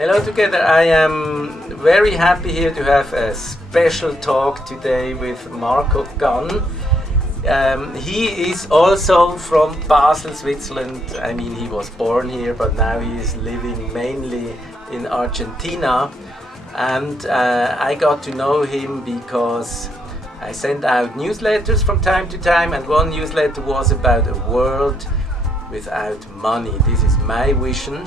Hello together. I am very happy here to have a special talk today with Marco Gunn. He is also from Basel, Switzerland. I mean, he was born here, but now he is living mainly in Argentina. And I got to know him because I send out newsletters from time to time, and one newsletter was about a world without money. This is my vision,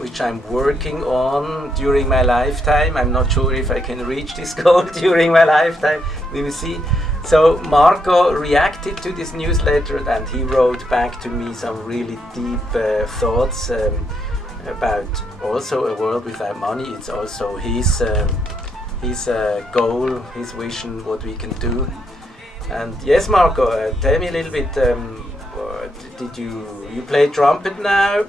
which I'm working on during my lifetime. I'm not sure if I can reach this goal during my lifetime. We will see. So Marco reacted to this newsletter, and he wrote back to me some really deep thoughts about also a world without money. It's also his goal, his vision, what we can do. And yes, Marco, tell me a little bit. Did you play trumpet now?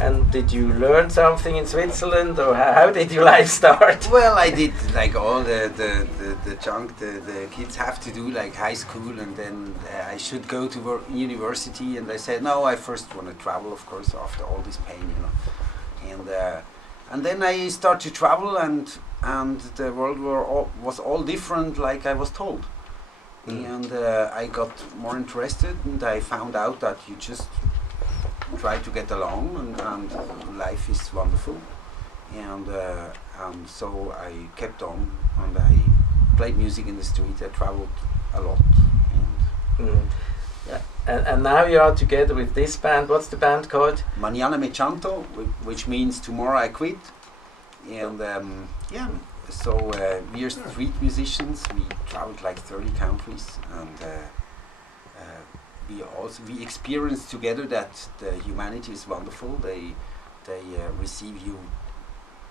And did you learn something in Switzerland, or how did your life start? Well, I did like all the junk the kids have to do, like high school, and then I should go to university. And I said, no, I first want to travel, of course, after all this pain, you know. And then I start to travel, and the world was all different, like I was told. And I got more interested, and I found out that you just try to get along, and life is wonderful. And so I kept on, and I played music in the street. I traveled a lot. Yeah. And now you are together with this band. What's the band called? Mañana Chanto, which means tomorrow I quit. And yeah. So we are street musicians. We traveled like 30 countries, and we experience together that the humanity is wonderful. They receive you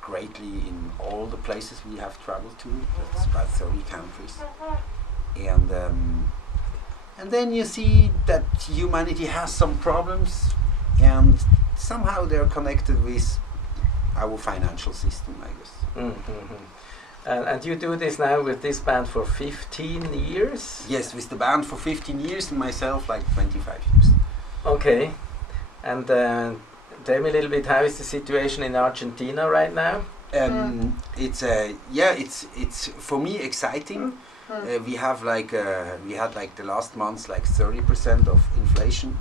greatly in all the places we have traveled to. That's about 30 countries, and then you see that humanity has some problems, and somehow they're connected with our financial system, I guess. Mm-hmm. And you do this now with this band for 15 years? Yes, with the band for 15 years, and myself like 25 years. Okay. And tell me a little bit, how is the situation in Argentina right now? It's for me exciting. We had like the last months like 30% of inflation,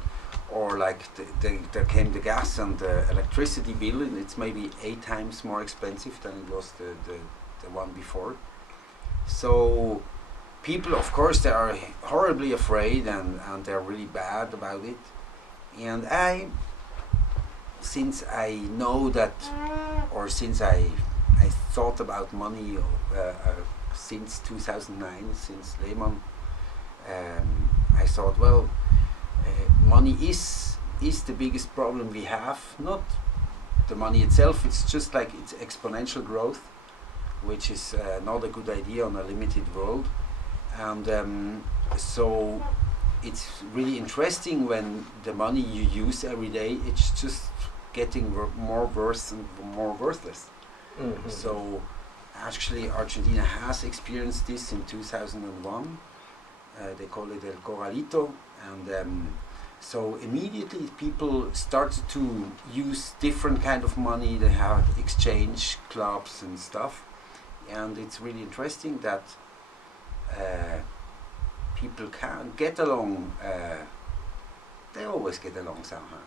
or like there came the gas and the electricity bill, and it's maybe 8 times more expensive than it was the one before. So people, of course, they are horribly afraid, and they're really bad about it. And since I know that, or since I thought about money since 2009, since Lehman, I thought, well, money is the biggest problem we have. Not the money itself, it's just like it's exponential growth, which is not a good idea on a limited world. And so it's really interesting when the money you use every day, it's just getting more worth and more worthless. Mm-hmm. So actually Argentina has experienced this in 2001. They call it El Corralito, and so immediately people started to use different kind of money. They have exchange clubs and stuff. And it's really interesting that people can get along. They always get along somehow.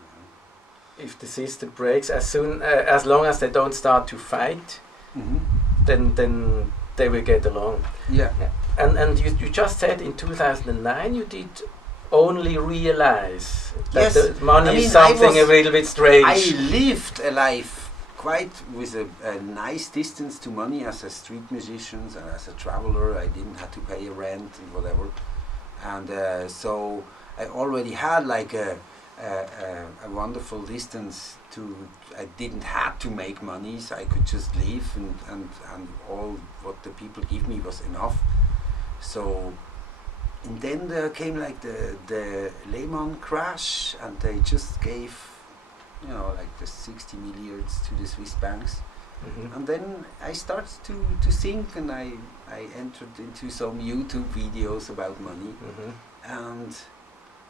If the system breaks, as long as they don't start to fight, then they will get along. Yeah. And you just said in 2009 you did only realize that the money is something a little bit strange. I lived a life quite with a nice distance to money as a street musician and as a traveler. I didn't have to pay a rent and whatever, and so I already had like a wonderful distance to. I didn't have to make money, so I could just live, and all what the people give me was enough. So, and then there came like the Lehman crash, and they just gave, like the 60 milliards to the Swiss banks. Mm-hmm. And then I started to think, and I entered into some YouTube videos about money. Mm-hmm.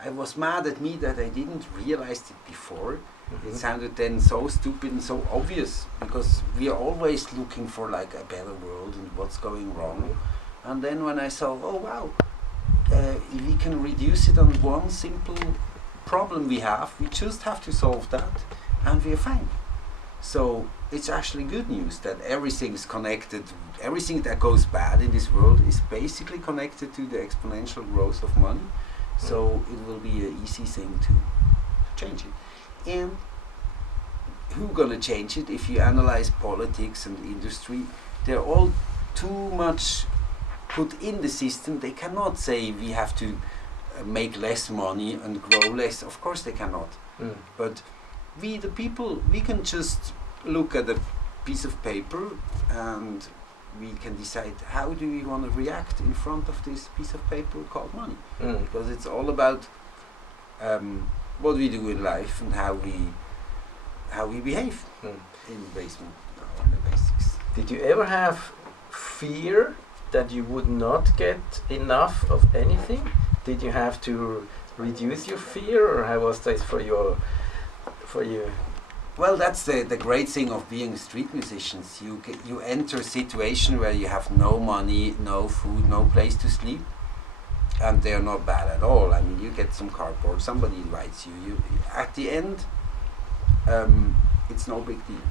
I was mad at me that I didn't realize it before. It sounded then so stupid and so obvious, because we are always looking for like a better world and what's going wrong. And then when I saw, oh wow, we can reduce it on one simple problem we have, we just have to solve that and we're fine. So it's actually good news that everything's connected. Everything that goes bad in this world is basically connected to the exponential growth of money. So it will be an easy thing to change it. And who's gonna change it? If you analyze politics and industry, they're all too much put in the system. They cannot say we have to make less money and grow less. Of course they cannot. But we, the people, we can just look at a piece of paper and we can decide how do we want to react in front of this piece of paper called money. Because it's all about what we do in life and how we behave in the basement, in the basics. Did you ever have fear that you would not get enough of anything? Did you have to reduce your fear, or how was this for you? Well, that's the great thing of being street musicians. You enter a situation where you have no money, no food, no place to sleep, and they're not bad at all. I mean, you get some cardboard, somebody invites you. At the end, it's no big deal.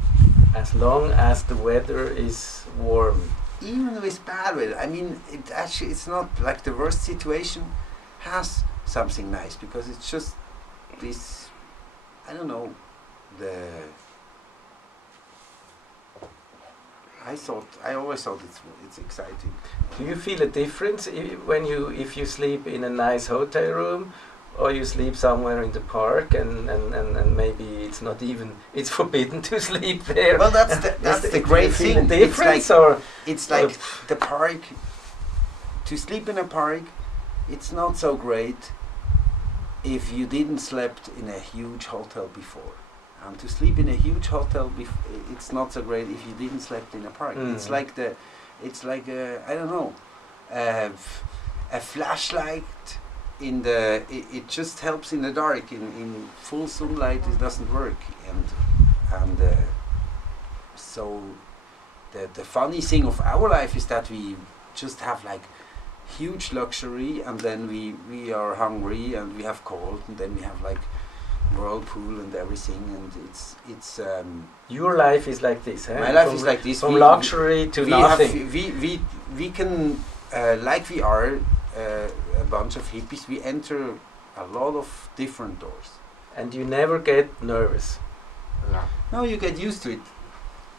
As long as the weather is warm. Even with bad weather, I mean, it's not like the worst situation has something nice, because it's just this, I don't know, I always thought it's exciting. Do you feel a difference if you sleep in a nice hotel room, or you sleep somewhere in the park and maybe it's not even, it's forbidden to sleep there? Well, that's the great thing. It's like the park. To sleep in a park, it's not so great if you didn't slept in a huge hotel before. And to sleep in a huge hotel, it's not so great if you didn't slept in a park. It's like I don't know, a flashlight in the. It just helps in the dark. In full sunlight, it doesn't work. And so the funny thing of our life is that we just have like huge luxury, and then we are hungry and we have cold, and then we have like whirlpool and everything, and it's your life is like this, eh? My life is like this, from luxury to nothing. We can like we are a bunch of hippies, we enter a lot of different doors, and you never get nervous. No, you get used to it.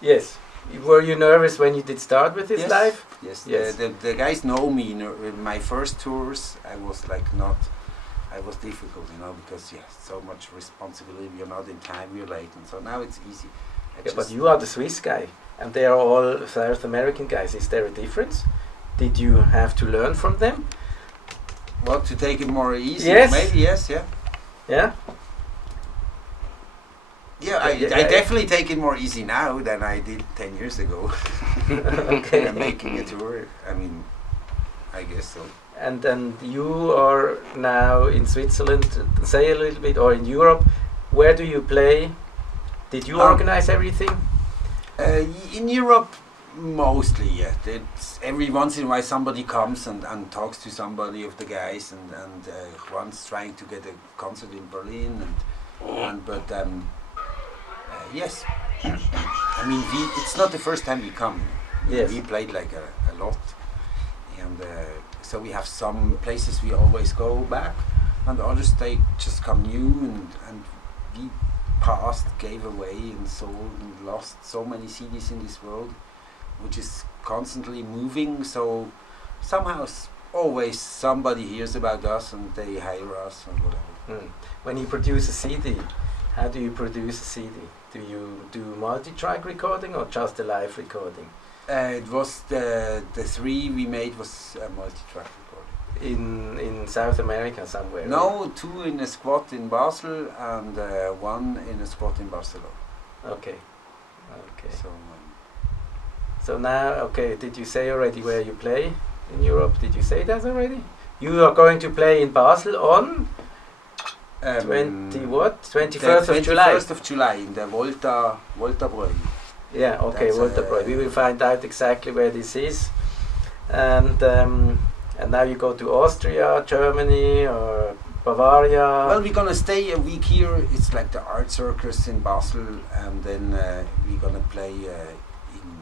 Yes. Were you nervous when you did start with this life? Yes. The guys know me. In my first tours, I was difficult, because so much responsibility. You're not in time, you're late, and so now it's easy. But you are the Swiss guy, and they are all South American guys. Is there a difference? Did you have to learn from them? What, to take it more easy? Yes. Maybe, yes, yeah. Yeah? Yeah, I definitely take it more easy now than I did 10 years ago. Okay. I'm making a tour. I mean, I guess so. And you are now in Switzerland, say a little bit, or in Europe. Where do you play? Did you organize everything? In Europe, mostly, yeah. It's every once in a while somebody comes and talks to somebody of the guys, and one's trying to get a concert in Berlin, yes. I mean, it's not the first time we come. Yes. We played like a lot, and so we have some places we always go back, and others they just come new, and we gave away and sold and lost so many CDs in this world, which is constantly moving. So somehow always somebody hears about us and they hire us and whatever. When you produce a CD, how do you produce a CD? Do you do multi-track recording or just a live recording? It was the three we made was a multi-track recording. In South America somewhere? No, two in a squat in Basel and one in a squat in Barcelona. Okay. So now, did you say already where you play in Europe? Did you say that already? You are going to play in Basel on 20 what? 21st of July? 21st of July in the Volta Bräu. Yeah, okay, Volta Bräu. We will find out exactly where this is. And now you go to Austria, Germany, or Bavaria. Well, we're gonna stay a week here. It's like the art circus in Basel, and then we're gonna play in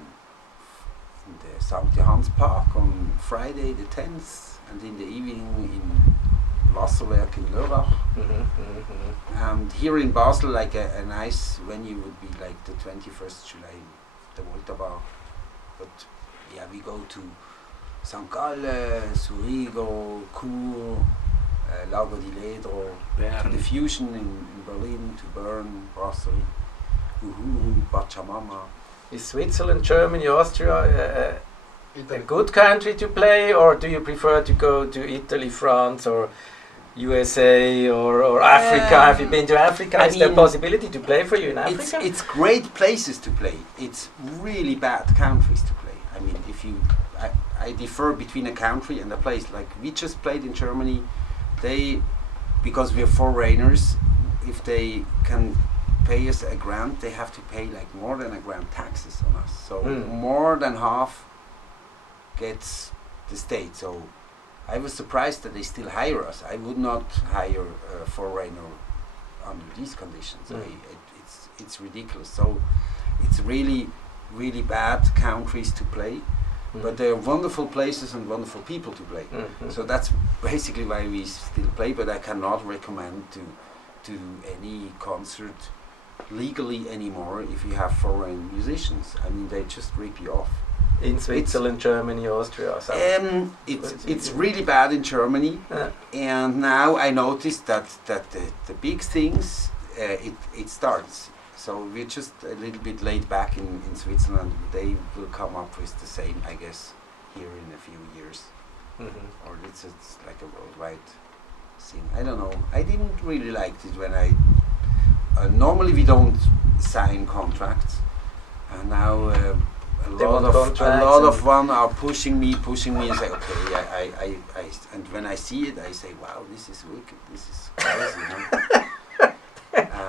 the St. Johannes Park on Friday the 10th, and in the evening in Wasserwerk in Lörrach. And here in Basel, like a nice venue would be like the 21st July, the Volta Bar. But yeah, we go to St. Gallen, Zurigo, Chur, Lago di Ledro, to the Fusion in Berlin, to Bern, Brasserie, Uhuru, Pachamama. Is Switzerland, Germany, Austria a good country to play, or do you prefer to go to Italy, France, or USA, or Africa? Have you been to Africa? Is there a possibility to play for you in Africa? It's great places to play. It's really bad countries to play. I mean, I differ between a country and a place. Like we just played in Germany. Because we are foreigners, if they can pay us a grant, they have to pay like more than a grant taxes on us. So more than half gets the state. So I was surprised that they still hire us. I would not hire a foreigner under these conditions. It's ridiculous. So it's really, really bad countries to play. But there are wonderful places and wonderful people to play. So that's basically why we still play, but I cannot recommend to any concert legally anymore if you have foreign musicians. I mean, they just rip you off. In Switzerland, Germany, Austria? It's really bad in Germany. And now I noticed that the big things, it starts. So we're just a little bit laid back in Switzerland. They will come up with the same, I guess, here in a few years. Or it's like a worldwide thing. I don't know. I didn't really like it when normally we don't sign contracts. And now a lot of one are pushing me and say, okay, I and when I see it, I say, wow, this is wicked. This is crazy.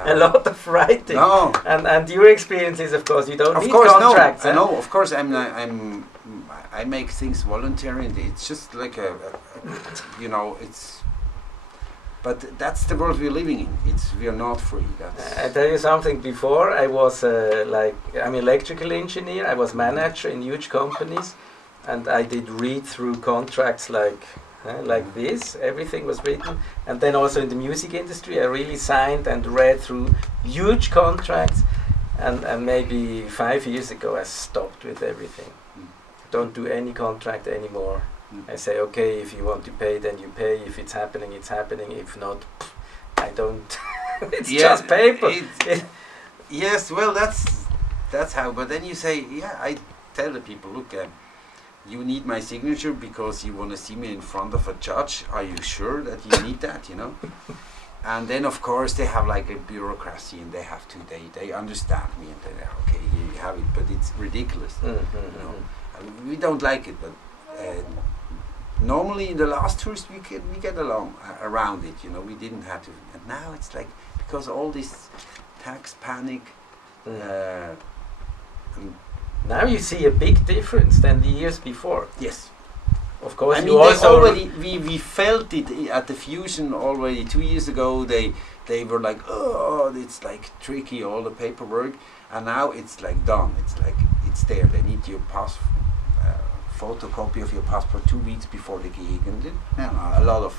A lot of writing. No. And your experience is, of course, you don't need contracts. No, I know. Of course, I make things voluntary, and it's just like it's. But that's the world we're living in. We are not free. I tell you something. Before I was I'm electrical engineer. I was manager in huge companies, and I did read through contracts like this. Everything was written. And then also in the music industry, I really signed and read through huge contracts. And maybe 5 years ago, I stopped with everything. Don't do any contract anymore. I say, okay, if you want to pay, then you pay. If it's happening, it's happening. If not, I don't. It's just paper. Yes, well, that's how. But then you say, I tell the people, look, you need my signature because you want to see me in front of a judge. Are you sure that you need that, And then, of course, they have like a bureaucracy, and they have to, they understand me, and they're okay, here you have it, but it's ridiculous. We don't like it, but normally in the last tours we get along around it, we didn't have to. And now it's like, because all this tax panic, now you see a big difference than the years before. Yes. Of course, I mean, we felt it at the Fusion already 2 years ago. They were like, oh, it's like tricky, all the paperwork, and now it's like done. It's like it's there. They need your photocopy of your passport 2 weeks before the gig, and a lot of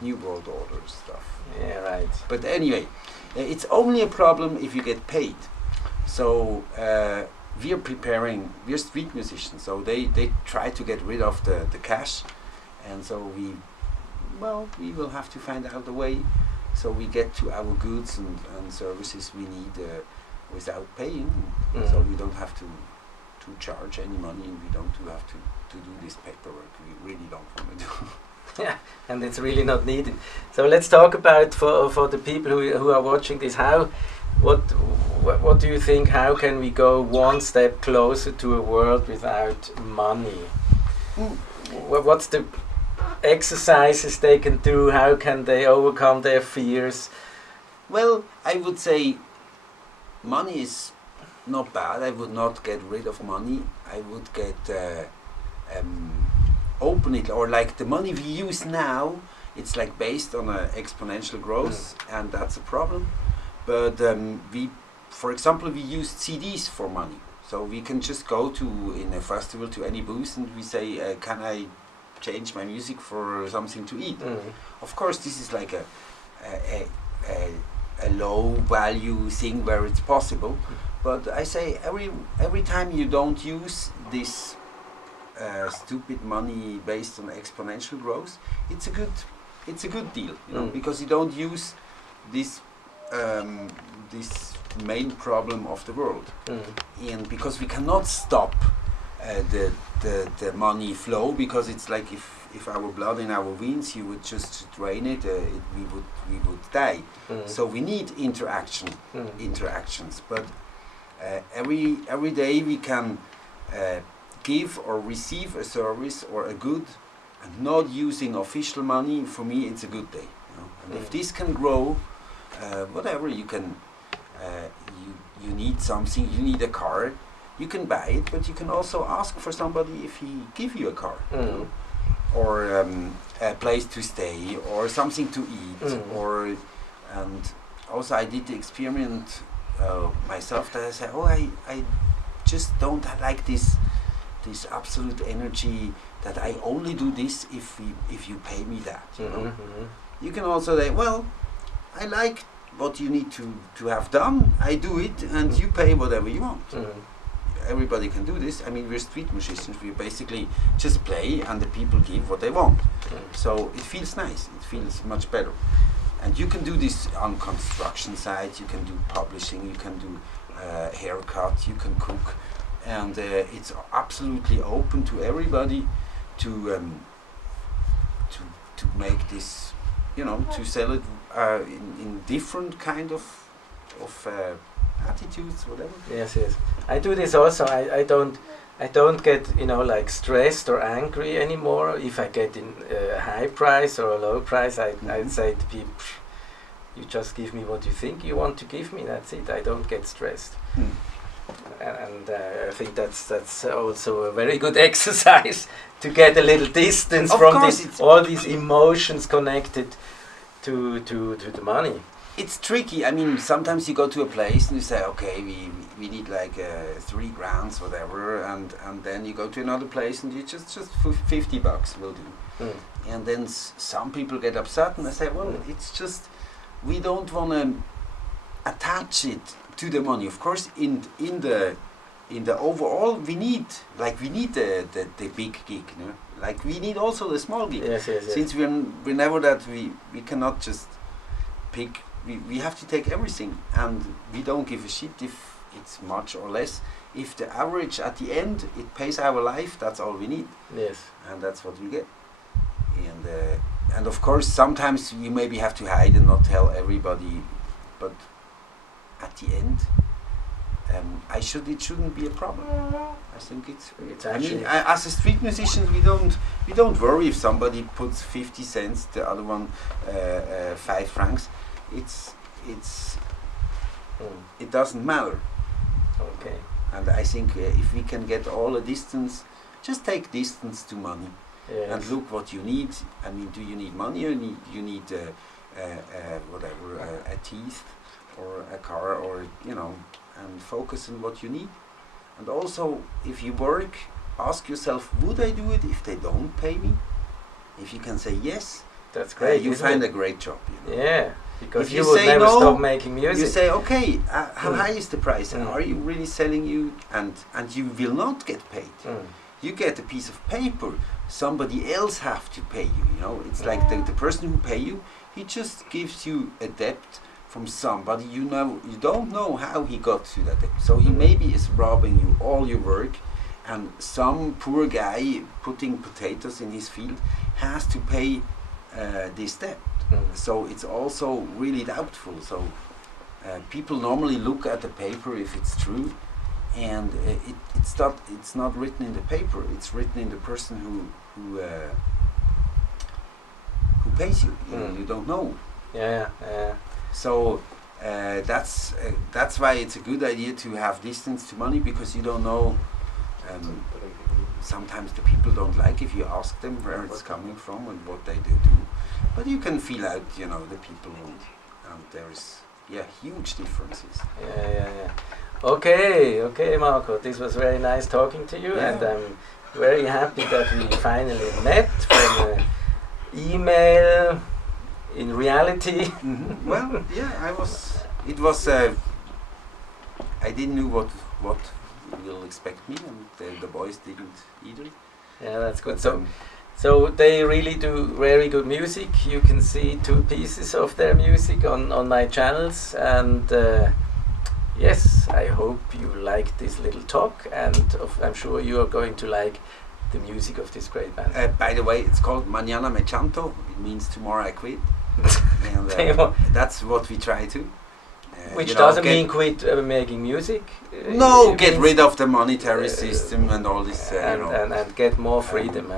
New World Order stuff. Yeah, right. But anyway, it's only a problem if you get paid. So we're street musicians, so they try to get rid of the cash, and so we will have to find out a way so we get to our goods and services we need without paying, so we don't have to charge any money, and we don't have to do this paperwork we really don't want to do. Yeah, and it's really not needed. So let's talk about for the people who are watching this, what do you think? How can we go one step closer to a world without money? What's the exercises they can do? How can they overcome their fears? Well, I would say money is not bad. I would not get rid of money. I would get open it, or like the money we use now, it's like based on a exponential growth, and that's a problem. But for example, we use CDs for money. So we can just go to, in a festival, to any booth and we say, can I change my music for something to eat? Of course, this is like a low value thing where it's possible. But I say every time you don't use this stupid money based on exponential growth, it's a good deal, you know, because you don't use this this main problem of the world, and because we cannot stop the money flow, because it's like if our blood in our veins, you would just drain it, we would die. So we need interactions, but every day we can give or receive a service or a good, and not using official money. For me, it's a good day, you know? And if this can grow, whatever you can, you need something, you need a car, you can buy it, but you can also ask for somebody if he give you a car, you know? Or a place to stay, or something to eat, or, and also I did the experiment myself, that I said, oh, I just don't like this absolute energy that I only do this if you pay me that, you know? You can also say, well, I like what you need to have done, I do it, and you pay whatever you want. Everybody can do this. I mean, we're street musicians, we basically just play and the people give what they want. So it feels nice, it feels much better. And you can do this on construction sites, you can do publishing, you can do haircut, you can cook, and it's absolutely open to everybody to make this, you know, to sell it in different kind of attitudes, whatever. Yes. I do this also. I don't get, you know, like stressed or angry anymore if I get in a high price or a low price. I'd say to people, you just give me what you think you want to give me. That's it. I don't get stressed. And I think that's also a very good exercise to get a little distance from all these emotions connected to the money. It's tricky. I mean, sometimes you go to a place and you say, okay, we need like 3 grand, whatever, and then you go to another place and you just $50 will do. And then some people get upset and they say, well, it's just, we don't want to attach it to the money. Of course, in the overall, we need the big gig, you know? Like we need also the small gig. Yes. Since we're never that, we cannot just pick. We have to take everything, and we don't give a shit if it's much or less. If the average at the end it pays our life, that's all we need. Yes. And that's what we get. And of course, sometimes you maybe have to hide and not tell everybody, but at the end, it shouldn't be a problem. I think it's actually. I mean, as a street musician, we don't worry if somebody puts 50 cents, the other one 5 francs. It doesn't matter. Okay. And I think if we can get all a distance, just take distance to money. Yes. And look what you need. I mean, do you need money, or you need whatever, a teeth or a car, or, you know, and focus on what you need. And also, if you work, ask yourself, would I do it if they don't pay me? If you can say yes, that's great. You find a great job. You know? Yeah, because if you would never no, stop making music. You say, okay, how high is the price? Are you really selling you? And you will not get paid. You get a piece of paper. Somebody else have to pay you. You know, it's like the person who pay you, he just gives you a debt from somebody. You don't know how he got to that debt. So he maybe is robbing you all your work, and some poor guy putting potatoes in his field has to pay this debt. So it's also really doubtful. So people normally look at the paper if it's true, and it's not written in the paper. It's written in the person who pays you? You don't know. Yeah. So that's why it's a good idea to have distance to money, because you don't know. Sometimes the people don't like if you ask them where it's coming from and what they do. But you can feel out, the people, and there is huge differences. Yeah. Okay, Marco. This was very nice talking to you, and I'm very happy that we finally met from email in reality. Well, It was. I didn't know what will expect me, and the boys didn't either. Yeah, that's good. So they really do very good music. You can see 2 pieces of their music on my channels, and yes, I hope you like this little talk, and I'm sure you are going to like the music of this great band. By the way, it's called Mañana Chanto. It means tomorrow I quit. And that's what we try to. Which doesn't mean quit making music. No, get rid of the monetary system and all this. And get more freedom.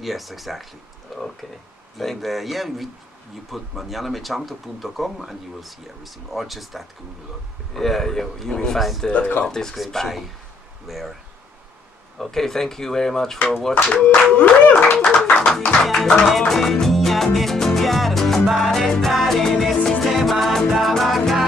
Yes, exactly. Okay. And you put mañanamechanto.com and you will see everything, or just at Google. You will find the description. Spy there. Okay, thank you very much for watching. Para entrar en el sistema, trabajar.